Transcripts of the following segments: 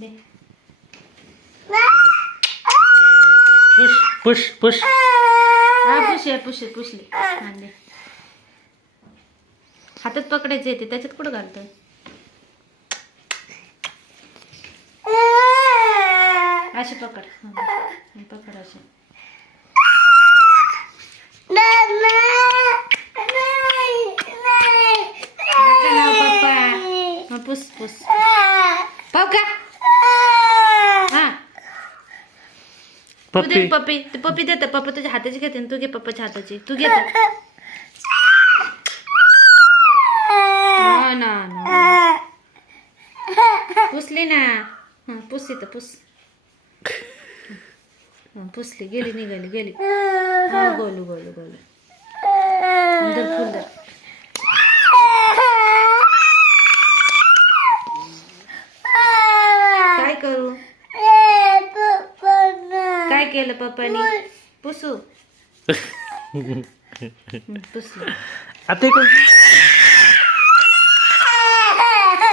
दे. Push push push. हा पुसले. हा दे. हातात पकडायचं येते त्याच्यात कुठं घालतोय. अशी पकड. पकड अशी. पप्पा पुस पुस पाव का. हा तू दे पप्पी देत. पप्पा तुझ्या हाताची घेते तू घे पप्पाच्या हाताची. तू घे ना पुसली ना. पुस इथं पुस. पुसली गेली निघाली गेली. गोलू धर फुल धर. काय करू. काय केलं पप्पानी. पुसू. पुसलं. आता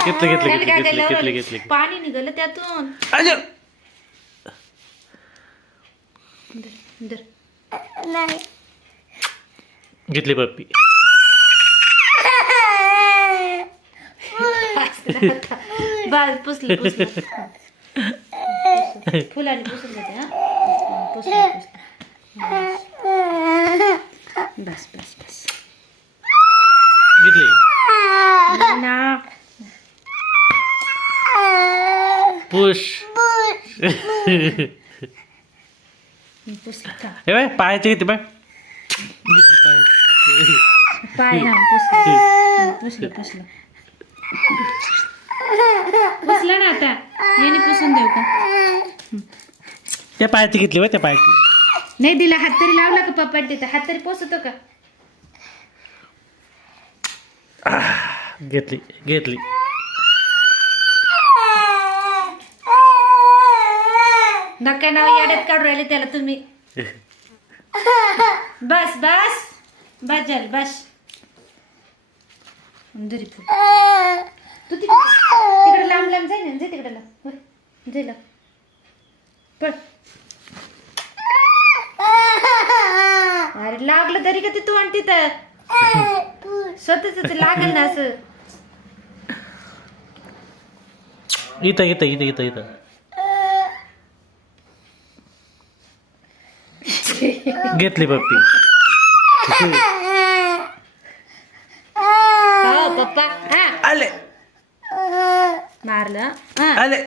घेतलं पाणी निघालं त्यातून. घेतली पप्पी. बस पुसलं फुलाने पुसून घेते. हा पुसलं बस घेतली ना. पुश. पुसलं का हे बाय पायाचे घेते बाय. पाय. हा पुसलं ना. आता याने पुसून देऊ का. त्या पायाची घेतली त्या पायाची. नाही दिला. हात तरी लावला का पप्पा देता. हात तरी पोचतो का. घेतली नका नाव याड्यात काढून राहिले त्याला तुम्ही. बस झालं बस. दरी तू तिकडे लांब जाय ना. तिकडे जायला पळ. अरे लागलं तरी का ते तू आणि तिथं स्वतःच लागल ना असं. इथं घेतली पप्पी.